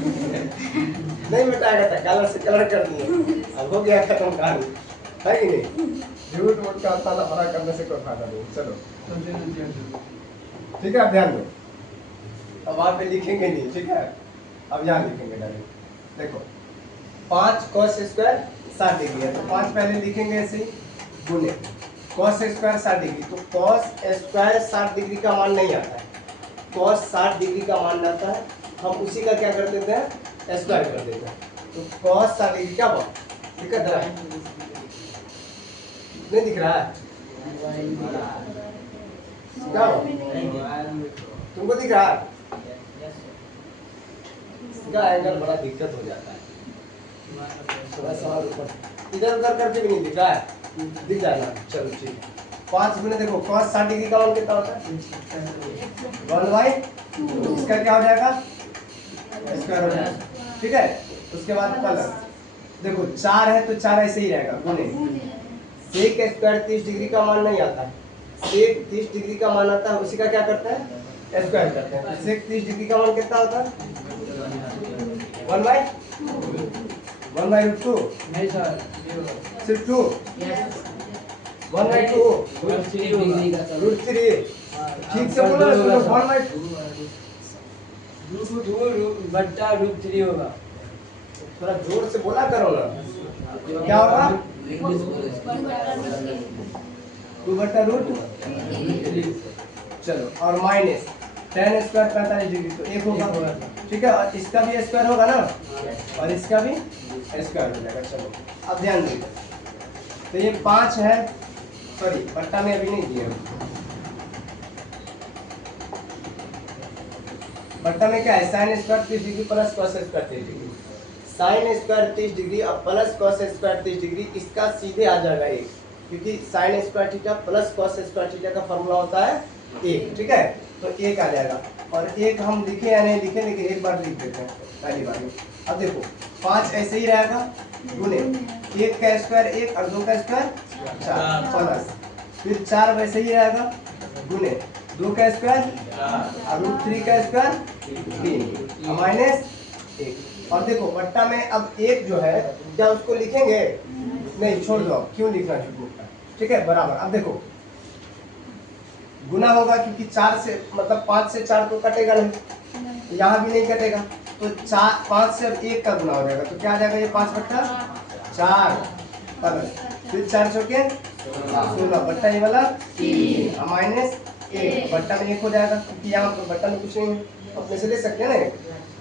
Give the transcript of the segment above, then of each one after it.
नहीं मिटाएगा था, कलर से कलर कर दिए, अब हो गया खत्म कहानी, है कि नहीं? झूठ मूठ का ताला भरा करने से कोई फायदा नहीं। चलो ठीक है, आप ध्यान दो। अब वहां पे लिखेंगे नहीं, ठीक है, अब यहाँ लिखेंगे डायरेक्ट। देखो 5 cos स्क्वायर 60 डिग्री है, तो 5 पहले लिखेंगे ऐसे ही, गुने cos स्क्वायर 60 डिग्री, तो cos स्क्वायर 60 डिग्री का मान नहीं आता है, cos 60 डिग्री का मान आता है, हम उसी का क्या कर देते हैं, स्क्वायर कर देते हैं, तो cos 60 डिग्री का मान दिख रहा है, नहीं दिख रहा है क्या तुमको दिख रहा है? इसका एंगल बड़ा दिक्कत हो जाता है, थोड़ा सा ऊपर इधर उधर करके भी नहीं दिख रहा है, दिख जाएगा। चलो ठीक है, 5 गुने देखो cos 60 डिग्री का मान कितना होता है, 1/2, इसका क्या हो जाएगा, स्क्वायर हो जाएगा, ठीक है। उसके बाद प्लस, देखो 4 है तो 4 ऐसे ही रहेगा, गुने sec स्क्वायर 30 डिग्री का मान नहीं आता है, sec 30 डिग्री का मान आता है, उसी का क्या करते हैं, स्क्वायर करते हैं, तो sec 30 डिग्री का मान कितना होता है, 1/√2 नहीं सर, सिर्फ 2, 1/2 √3, ठीक से बोलो ना, 1/√3 होगा, थोड़ा जोर से बोला करो ना, क्या होगा, 2/√3। चलो और माइनस tan स्क्वायर 45 डिग्री, तो 1 होगा, ठीक है, और इसका भी स्क्वायर होगा ना, और इसका भी स्क्वायर हो जाएगा। चलो अब ध्यान दीजिए, तो ये 5 है, सॉरी बट्टा में अभी नहीं दिया, बट्टा में क्या है, sine square 30 degree plus cos square 30 degree, sine square 30 degree अब प्लस कॉस स्क्वायर 30 डिग्री, इसका सीधे आ जाएगा 1, क्योंकि sine square theta plus cos square theta का फॉर्मूला होता है 1, ठीक है, तो 1 आ जाएगा, और 1 हम लिखे या नहीं लिखे, लेकिन एक बार लिख देते हैं पहली बार में। अब देखो 5 ऐसे ही रहेगा, गुने 1 का स्क्वायर 1 और 2 का स्क्वायर 4 प्लस, फिर 4 वैसे ही रहेगा, गुने 2 का स्क्वायर और √3 का स्क्वायर 3 माइनस 1, और देखो बट्टा में अब 1 जो है क्या उसको लिखेंगे, नहीं छोड़ दो, क्यों लिखना छूटता, ठीक है, बराबर। अब देखो गुना होगा, क्योंकि 4 से मतलब 5 से 4 तो कटेगा नहीं, यहाँ भी नहीं कटेगा, तो 5 से अब 1 का गुना हो जाएगा, तो क्या आ जाएगा, ये 5/4 प्लस, फिर 4 चौके 16 बट्टा ये वाला 3 माइनस 1 बट्टा में 1 हो जाएगा, क्योंकि यहाँ पर बट्टा में कुछ नहीं है, अपने से ले सकते हैं ना,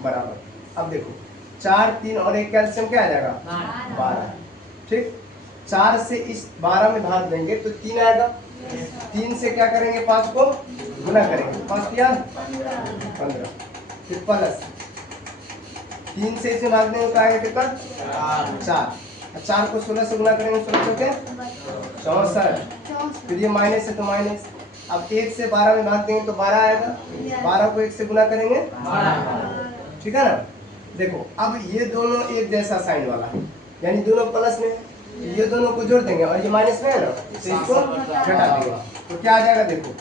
बराबर। अब देखो 4 3 और 1 कैल्शियम क्या आ जाएगा, 12, ठीक, 4 से इस 12 में भाग देंगे तो 3 आएगा, 3 से क्या करेंगे, 5 को गुना करेंगे, 5 किया 15, फिर प्लस 3 से इसे भाग देंगे तो आएगा कितना, 4, 4 को 16 से गुना करेंगे, 16 चौके 64, फिर ये माइनस है तो माइनस, अब 1 से 12 में भाग देंगे तो 12 आएगा, 12 को 1 से गुना करेंगे, ठीक है ना। देखो अब ये दोनों एक जैसा साइन वाला है, यानी दोनों प्लस में, ये दोनों को जोड़ देंगे और ये माइनस में है ना, तो इसको घटा देंगे, तो क्या आ जाएगा, देखो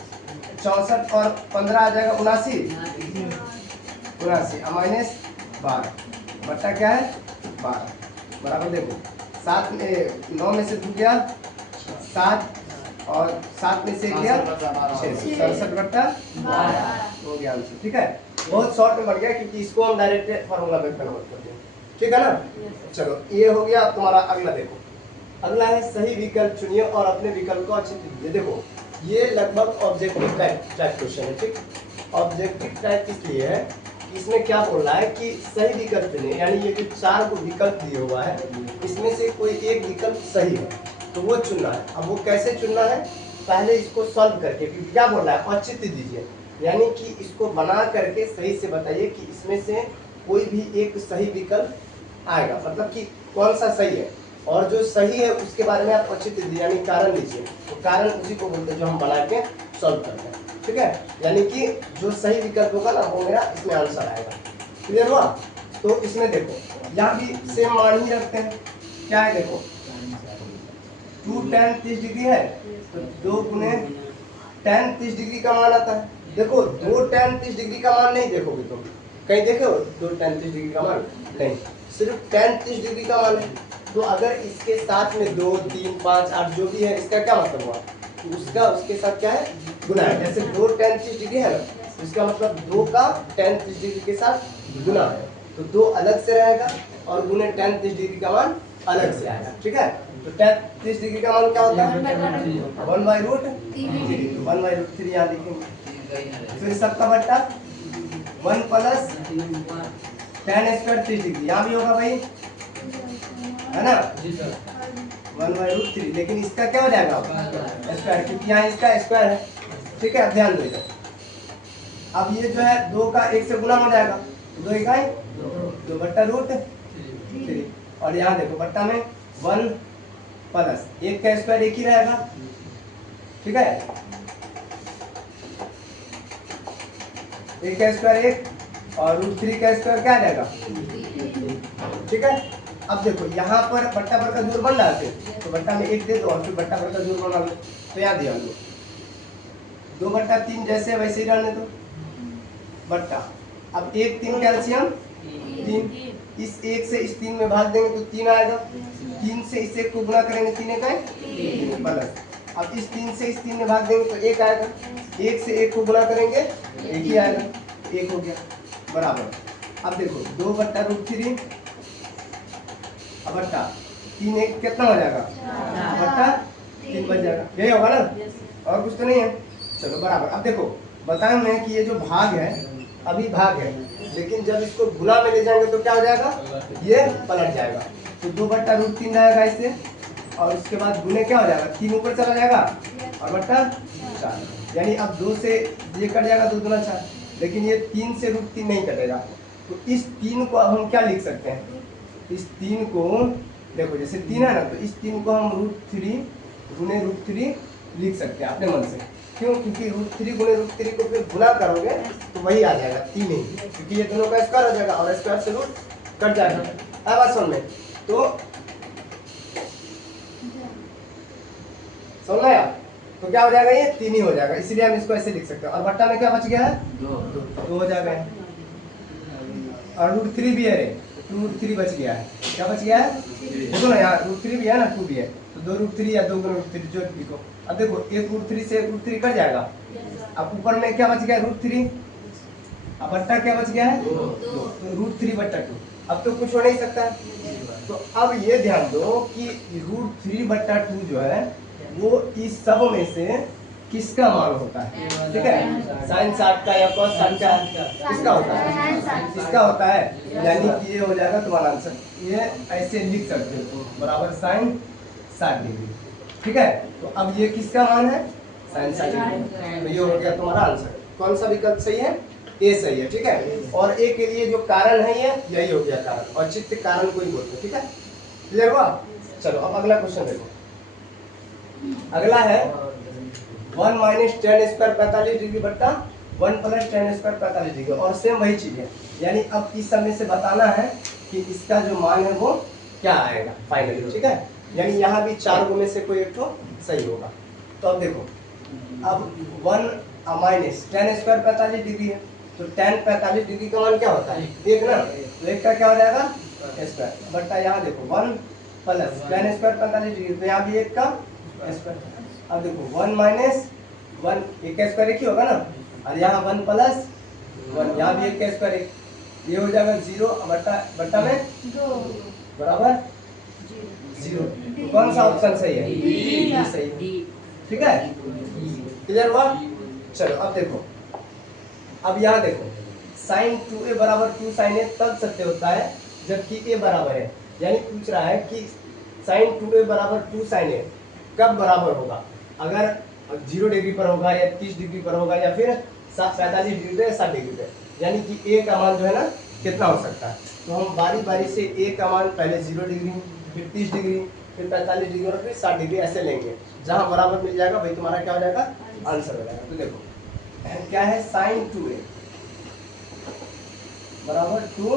64 और 15 आ जाएगा 79 माइनस 12 बट्टा क्या है 12, बराबर। देखो 7 में 9 में से 2 गया 7 और 7 में से 1 गया 6, 67/12 हो गया आंसर, ठीक है, बहुत शॉर्ट में बढ़ गया, क्योंकि इसको हम डायरेक्ट फार्मूला में कन्वर्ट करते हैं, ठीक है ना। चलो ये हो गया तुम्हारा, अगला देखो, अगला है सही विकल्प चुनिए और अपने विकल्प को अच्छे से दीजिए। देखो ये लगभग ऑब्जेक्टिव टाइप क्वेश्चन है, ठीक, ऑब्जेक्टिव टाइप इसलिए है कि इसमें क्या बोल रहा है कि सही विकल्प चुनिए, यानी ये जो 4 को विकल्प दिए हुआ है इसमें से कोई एक विकल्प सही है तो वो चुनना है। अब वो कैसे चुनना है, पहले इसको सॉल्व करके, क्योंकि क्या बोल रहा है औचित्य दीजिए, यानी कि इसको बना करके सही से बताइए कि इसमें से कोई भी एक सही विकल्प आएगा, मतलब कि कौन सा सही है, और जो सही है उसके बारे में आप औचित्य दीजिए, यानी कारण लीजिए, तो कारण उसी को बोलते हैं जो हम बना के सॉल्व करते हैं, ठीक है, यानी कि जो सही विकल्प होगा ना वो मेरा इसमें आंसर आएगा। क्लियर हुआ। तो इसमें देखो यहाँ भी सेम मान ही रखते हैं, क्या है देखो 2 tan 30 डिग्री है तो 2 गुने tan 30 डिग्री का मान आता है। देखो 2 tan 30 डिग्री का मान नहीं देखोगे तुम, कहीं देखे हो दो tan 30 डिग्री का मान? नहीं, सिर्फ tan 30 डिग्री का मान है। तो अगर इसके साथ में 2, 3, 5, 8 जो भी है, इसका क्या मतलब हुआ? उसका उसके साथ क्या है? गुना है। जैसे 2 tan 30 डिग्री है ना, इसका मतलब 2 का tan 30 डिग्री के साथ गुना है, तो 2 अलग से रहेगा और गुने tan 30 डिग्री का मान अलग से आएगा। ठीक है, तो tan 30 डिग्री का मान क्या होता है? 1/√3। 1/√3 यहाँ लिखेंगे। फिर सबका बट्टा 1 प्लस tan स्क्वायर 30 डिग्री, यहाँ भी होगा भाई, है ना? 1/√3, लेकिन इसका क्या हो जाएगा स्क्वायर, क्योंकि यहाँ इसका स्क्वायर है। ठीक है, ध्यान दो इधर। अब ये जो है 2 का 1 से गुना हो जाएगा, 2 इकाई 2/√3, और यहाँ देखो बट्टा में 1 प्लस 1 का स्क्वायर 1 ही रहेगा। ठीक है, 1 का स्क्वायर 1 और √3 का स्क्वायर क्या आ जाएगा? ठीक है, अब देखो यहाँ पर बट्टा पर का जोड़ बन रहा है, तो बट्टा में 1 दे दो और फिर बट्टा पर का जोड़ बना लो। तो यहाँ दिया लो 2/3 जैसे वैसे ही रहने दो बट्टा। अब 1 3 कैल्शियम 3, इस 1 से इस 3 में भाग देंगे तो 3 आएगा, 3 से इस 1 को गुना करेंगे 3 का प्लस, अब इस 3 से इस 3 में भाग देंगे तो 1 आएगा, 1 से 1 को गुना करेंगे 1 ही आएगा, 1 हो गया बराबर। अब देखो 2/√3 अब बट्टा 3 1 कितना हो जाएगा? बट्टा 3 बच जाएगा, यही होगा ना, और कुछ तो नहीं है। चलो बराबर। अब देखो बताया मैं कि ये जो भाग है अभी भाग है, लेकिन जब इसको गुना में ले जाएंगे तो क्या हो जाएगा? ये पलट जाएगा, तो 2/√3 रहेगा इससे, और इसके बाद गुने क्या हो जाएगा? 3 ऊपर चला जाएगा और बट्टा 4, यानी अब 2 से ये कट जाएगा, 2 दूना 4, लेकिन ये 3 से √3 नहीं कटेगा। तो इस 3 को अब हम क्या लिख सकते हैं? इस 3 को देखो, जैसे 3 है ना, तो इस 3 को हम √3 गुने √3 लिख सकते हैं अपने मन से। क्यों? क्योंकि √3 गुने √3 को फिर गुना करोगे तो वही आ जाएगा 3 ही, क्योंकि ये दोनों का स्क्वायर हो जाएगा और स्क्वायर से रूट कट जाएगा। अब बात समझ में, तो समझ में आया? तो क्या हो जाएगा? ये 3 ही हो जाएगा, इसलिए हम इसको ऐसे लिख सकते हैं। और बट्टा में क्या बच गया है? 2 हो जाएगा, और √3 भी है रे, 2√3 बच गया है। क्या बच गया है? देखो ना यहाँ √3 भी है ना, 2 भी है, तो 2√3 या 2 गुना √3 जो लिखो। अब देखो 1 √3 से 1 √3 कट जाएगा, अब ऊपर में क्या बच गया? √3, अब बट्टा क्या बच गया है? 2, तो √3/2। अब तो कुछ हो नहीं सकता है। तो अब ये ध्यान दो कि √3/2 जो है वो इस सब में से किसका मान होता है? ठीक है, sin 60 का या cos 60 का किसका होता है? इसका होता है, यानी कि ये हो जाएगा तुम्हारा आंसर। ये ऐसे लिख सकते हो बराबर sin 60 डिग्री। ठीक है, तो अब ये किसका मान है? sin 60 degree. तो ये हो गया तुम्हारा आंसर। कौन सा विकल्प सही है? ए सही है। ठीक है, और ए के लिए जो कारण है ये यही हो गया कारण, और चित्त कारण को ही बोलते हैं। ठीक है, क्लियर हुआ? चलो अब अगला क्वेश्चन देखो। अगला है 1 - tan स्क्वायर 45 डिग्री बट्टा 1 + tan स्क्वायर 45 डिग्री, और सेम वही चीज है। यानी अब इस समय से बताना है कि इसका जो मान है वो क्या आएगा फाइनली। ठीक है, यानी यहाँ भी 4 में से कोई एक तो सही होगा। तो अब देखो, अब 1 - tan स्क्वायर 45 डिग्री है, तो tan 45 डिग्री का मान क्या होता है? 1 ना, तो 1 का क्या हो जाएगा? स्क्वायर बट्टा यहाँ देखो 1 + tan स्क्वायर 45 डिग्री, तो यहाँ भी 1 का स्क्वायर। अब देखो 1 - 1, 1 का स्क्वायर 1 ही होगा ना, और यहाँ 1 + 1, यहाँ भी 1 का स्क्वायर 1, ये हो जाएगा 0 बट्टा में 2 बराबर 0। तो कौन सा ऑप्शन सही है? डी सही है। ठीक है, क्लियर हुआ? चलो अब देखो, अब यहाँ देखो sin 2a = 2 sin a तब सत्य होता है जबकि a बराबर है। यानी पूछ रहा है कि sin 2a = 2 sin a कब बराबर होगा? अगर 0 डिग्री पर होगा या 30 डिग्री पर होगा या फिर 45 डिग्री पे 60 डिग्री पे, यानी कि a का मान जो है ना कितना हो सकता है। तो हम बारी बारी से a का मान पहले 0 डिग्री, फिर 30 डिग्री, फिर 45 डिग्री और फिर 60 डिग्री ऐसे लेंगे। जहां बराबर मिल जाएगा वही तुम्हारा क्या हो जाएगा? आंसर हो जाएगा। तो देखो क्या है, sin 2a = 2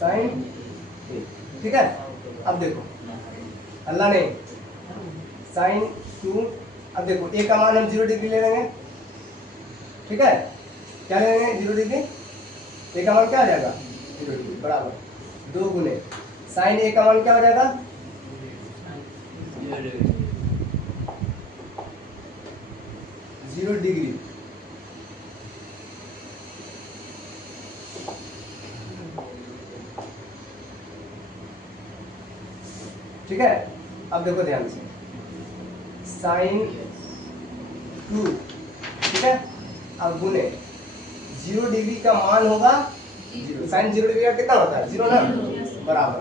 sin a। ठीक है, अब देखो अल्लाह ने sin 2, अब देखो a का मान हम 0 डिग्री ले लेंगे। ठीक है, क्या ले लेंगे? 0 डिग्री, ए का मान क्या हो जाएगा 0 डिग्री बराबर 2 गुने साइन ए का मान क्या हो जाएगा 0 डिग्री। ठीक है, अब देखो ध्यान से साइन 2, ठीक है, अब गुने 0 डिग्री का मान होगा 0, साइन 0 डिग्री का कितना होता है 0 ना, बराबर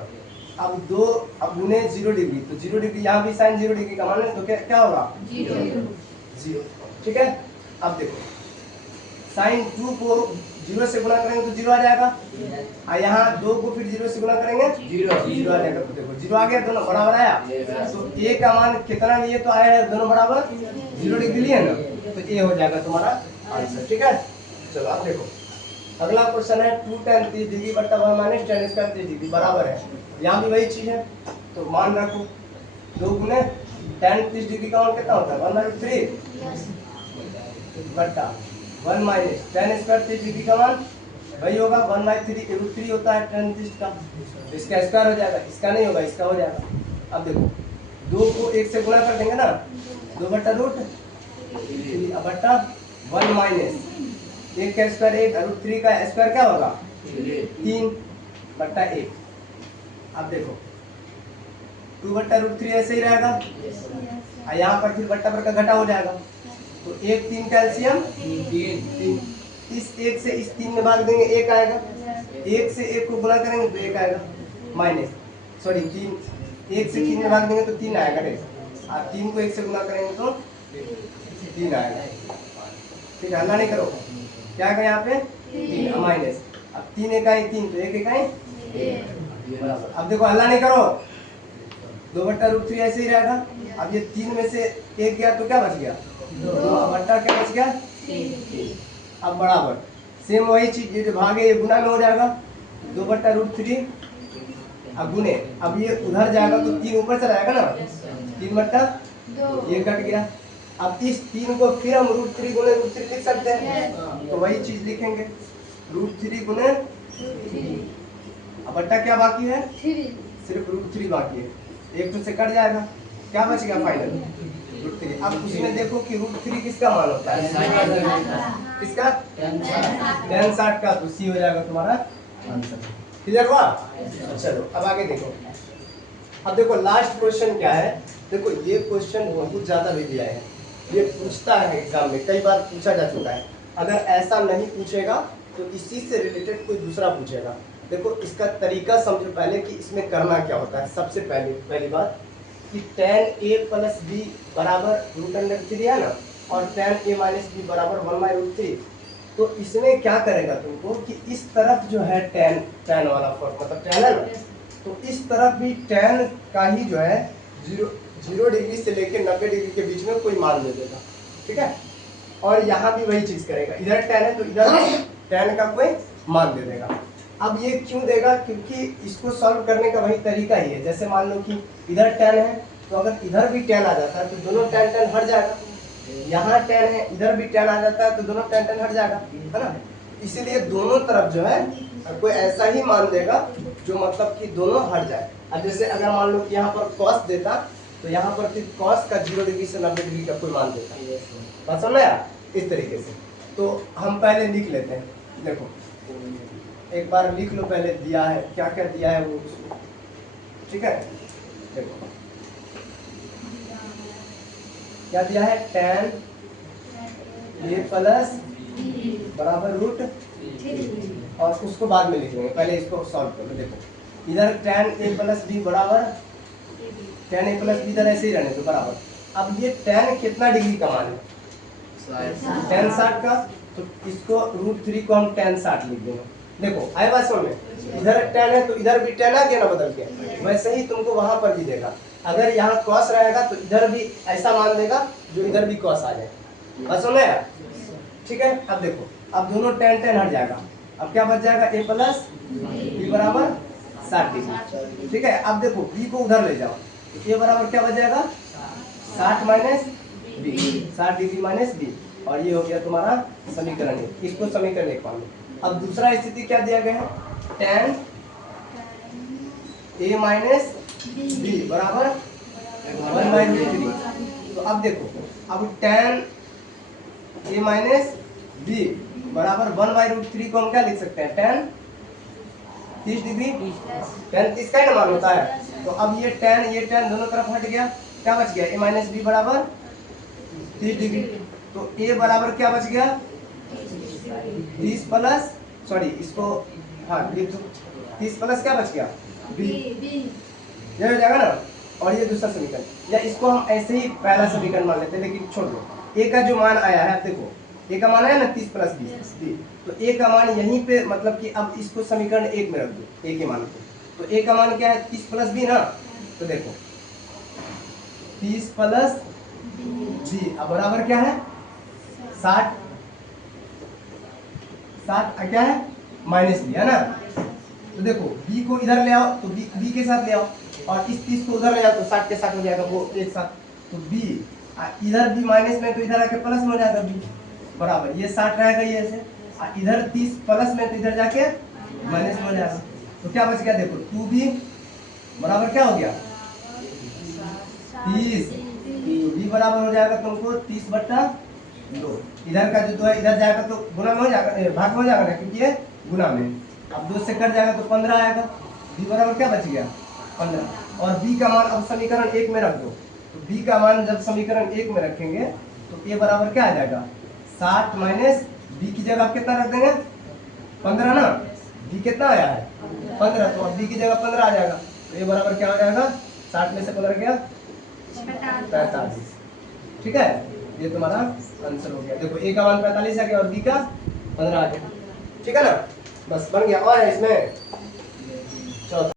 अब 2 अब गुने 0 डिग्री, तो 0 डिग्री यहाँ भी साइन 0 डिग्री का मान है तो क्या क्या होगा 0। ठीक है, अब देखो साइन 2 को 0 से गुणा करेंगे तो 0 आ जाएगा, और यहाँ 2 को फिर 0 से गुणा करेंगे 0 आ जाएगा। तो देखो 0 आ गया, दोनों बराबर आया, तो ए का मान कितना लिए तो आया है दोनों बराबर 0 डिग्री लिए ना, तो ए हो जाएगा तुम्हारा आंसर। ठीक है, चलो अब देखो अगला क्वेश्चन है 2 tan 30 डिग्री बट्टा 1 माइनस tan स्क्वायर 30 डिग्री बराबर है, यहाँ भी वही चीज है, तो मान रखो 2 गुने tan 30 डिग्री का मान कितना होता है 1/3 बट्टा 1 माइनस tan स्क्वायर 30 डिग्री का मान वही होगा 1/3 होता है tan 30 का, तो इसका स्क्वायर हो जाएगा, इसका नहीं होगा इसका हो जाएगा। अब देखो 2 को 1 से गुणा कर देंगे ना, 2/√3 बट्टा 1 माइनस 1 का स्क्वायर 1 √3 का स्क्वायर क्या होगा 3 बट्टा 1। अब देखो 2/√3 ऐसे ही रहेगा, और यहाँ पर फिर बट्टा पर का घटा हो जाएगा, तो 1 3 का एलसीएम 3, इस 1 से इस 3 में भाग देंगे 1 आएगा, 1 से 1 को गुणा करेंगे तो 1 आएगा, माइनस सॉरी 3 1 से 3 में भाग देंगे तो 3 आएगा रे, और 3 को 1 से गुणा करेंगे तो 3 आएगा। ठीक है, हल्ला नहीं करो, क्या आएगा यहाँ पे 3 माइनस, अब 3 इकाई 3 तो 1 इकाई बराबर। अब देखो हल्ला नहीं करो, 2/√3 ऐसे ही रहेगा, अब ये 3 में से 1 गया तो क्या बच गया 2 बट्टा क्या बच गया 3। अब बराबर सेम वही चीज, ये जो भाग है ये गुना में हो जाएगा 2/√3 अब गुने, अब ये उधर जाएगा तो 3 ऊपर चला जाएगा ना, 3/2 ये कट गया। अब इस 3 को फिर हम √3 गुने √3 लिख सकते हैं, तो वही चीज लिखेंगे √3 गुने, अब बट्टा क्या बाकी है सिर्फ √3 बाकी है, 1 तो से कट जाएगा, क्या बच गया फाइनल √3। अब उसमें देखो कि √3 किसका मान होता है, किसका tan 60 का, तो सी हो जाएगा तुम्हारा आंसर। क्लियर हुआ, चलो अब आगे देखो। अब देखो लास्ट क्वेश्चन क्या है, देखो ये क्वेश्चन बहुत ज्यादा भी दिया है, ये पूछता है एग्जाम में, कई बार पूछा जा चुका है, अगर ऐसा नहीं पूछेगा तो इसी से रिलेटेड कोई दूसरा पूछेगा। देखो इसका तरीका समझो पहले कि इसमें करना क्या होता है। सबसे पहली बात कि tan a प्लस b बराबर √3 है ना, और tan a माइनस b बराबर 1/√3, तो इसमें क्या करेगा तुमको कि इस तरफ जो है tan वाला फॉर्म मतलब tan है ना, तो इस तरफ भी tan का ही जो है 0 डिग्री से लेकर 90 डिग्री के बीच में कोई मान दे देगा। ठीक है, और यहाँ भी वही चीज करेगा, इधर tan है तो इधर tan का कोई मान दे देगा। अब ये क्यों देगा, क्योंकि इसको सॉल्व करने का वही तरीका ही है, जैसे मान लो कि इधर tan है तो अगर इधर भी tan आ जाता है तो दोनों tan हट जाएगा, यहाँ tan है इधर भी tan आ जाता है तो दोनों tan हट जाएगा, है ना। इसीलिए दोनों तरफ जो है कोई ऐसा ही मान देगा जो मतलब कि दोनों हट जाए। अब जैसे अगर मान लो कि यहाँ पर cos देता तो यहाँ पर फिर cos का 0 डिग्री से 90 डिग्री का कोई मान देता, बात समझ आया इस तरीके से। तो हम पहले लिख लेते हैं, देखो एक बार लिख लो, पहले दिया है क्या क्या दिया है वो, ठीक है। देखो क्या दिया है, tan a प्लस बराबर √3, और उसको बाद में लिख लेंगे, पहले इसको सॉल्व कर लो। देखो इधर tan a प्लस b बराबर tan a प्लस b इधर ऐसे ही रहने दो बराबर। अब ये tan कितना डिग्री का मान है tan 60 का, तो इसको √3 को हम tan 60 लिख देंगे। देखो आए बात समझ में, इधर tan है तो इधर भी tan आ गया ना बदल के, वैसे ही तुमको वहां पर भी देगा, अगर यहाँ cos रहेगा तो इधर भी ऐसा मान देगा जो इधर भी cos आ जाए, बात समझ आया, ठीक है। अब देखो अब दोनों tan हट जाएगा, अब क्या बच जाएगा a प्लस b बराबर 60 डिग्री, ठीक है। अब देखो b को उधर ले जाओ तो a बराबर क्या बच जाएगा 60 minus b, 60 degree minus b, और ये हो गया तुम्हारा समीकरण 1, इसको समीकरण 1 मान लो। अब दूसरा स्थिति क्या दिया गया है, tan a माइनस b बराबर 1/√3। तो अब देखो, अब tan a माइनस b बराबर 1/√3 को हम क्या लिख सकते हैं, tan 30 डिग्री, tan 30 का ही ना मान होता है। तो अब ये tan दोनों तरफ हट गया, क्या बच गया, a माइनस b बराबर 30 डिग्री। तो a बराबर क्या बच गया, 30 प्लस, सॉरी इसको हाँ 30 प्लस क्या बच गया, b, ये हो जाएगा ना। और ये दूसरा समीकरण, या इसको हम ऐसे ही पहला समीकरण मान लेते हैं, लेकिन छोड़ दो। a का जो मान आया है, आप देखो a का मान आया ना 30 प्लस 20, तो a का मान यहीं पे, मतलब कि अब इसको समीकरण 1 में रख दो a के मान को। तो a का मान क्या है, 30 प्लस b ना। तो देखो 30 प्लस b अब बराबर क्या है, 60 क्या है, माइनस b है ना। तो देखो b को इधर ले आओ, तो b के साथ ले आओ, और इस 30 को उधर ले आओ तो 60 के साथ हो जाएगा वो एक साथ। तो b इधर b माइनस में, तो इधर आके प्लस में हो जाएगा b बराबर, ये 60 रहेगा ये ऐसे, इधर 30 प्लस में, तो इधर जाके माइनस में हो जाएगा। तो क्या बच गया, देखो 2b बराबर क्या हो गया, 30। तो b बराबर हो जाएगा तुमको 30/2। इधर का जो 2 है इधर जाएगा तो गुना में हो जाएगा, भाग में हो जाएगा ना, क्योंकि ये गुना में। अब 2 से कट जाएगा तो 15 आएगा, b बराबर क्या बच गया, 15। और b का मान अब समीकरण 1 में रख दो। तो b का मान जब समीकरण 1 में रखेंगे तो a बराबर क्या आ जाएगा, 60 माइनस b की जगह आप कितना रख देंगे, 15 ना। b कितना आया है, 15, तो अब b की जगह 15 आ जाएगा। तो a बराबर क्या हो जाएगा, 60 में से 15 गया 45। ठीक है, ये तुम्हारा आंसर हो गया। देखो a का मान 45 आ गया और b का 15 आ गया। ठीक है ना, बस बन गया। और है इसमें